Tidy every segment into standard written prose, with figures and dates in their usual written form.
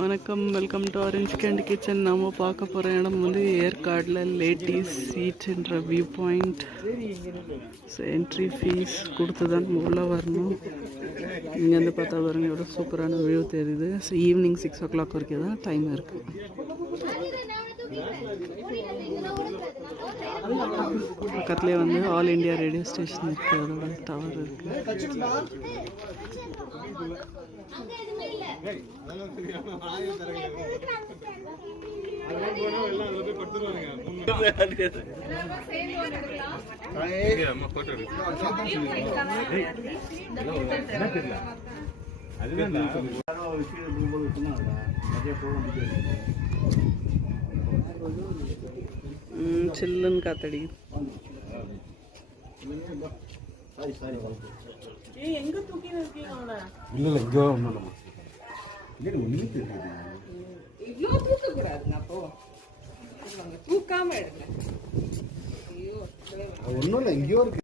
வணக்கம், welcome to orange candy kitchen. நம்ம பார்க்க போகிற இடம் வந்து ஏற்காடில் லேட்டீஸ் சீட்ன்ற view point. So entry fees கொடுத்து தான் உள்ளே வரணும். இங்கேருந்து பார்த்தா பாருங்க எவ்வளோ சூப்பரான வியூ தெரியுது. ஸோ ஈவினிங் 6 o'clock வரைக்கும் தான் டைம் இருக்குது. பக்கத்துலேயே வந்து ஆல் இண்டியா ரேடியோ ஸ்டேஷன் இருக்குது, அதோட டவர் இருக்குது. சில்லுன்னு காத்தடி. எங்க தூக்கி இருக்கீங்க? இல்ல இங்க ஒண்ணும் இவ்வளோ தூக்கக்கூடாது. அப்போ தூக்காம எடுங்க. ஒன்றும் இல்லை, எங்கேயோ இருக்கு.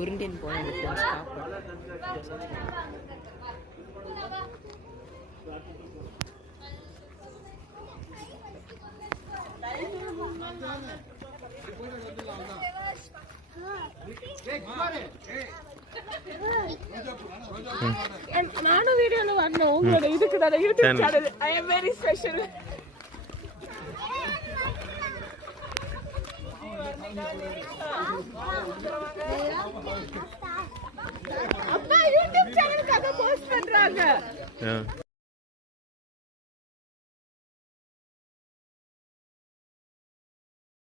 உருண்டின் போன நானும் வீடியோல வரணும். உங்களோட இதுக்கு தான் YouTube channel. I am very special. அப்பா யூடியூப் சேனலுக்காக போஸ்ட் பண்றாங்க.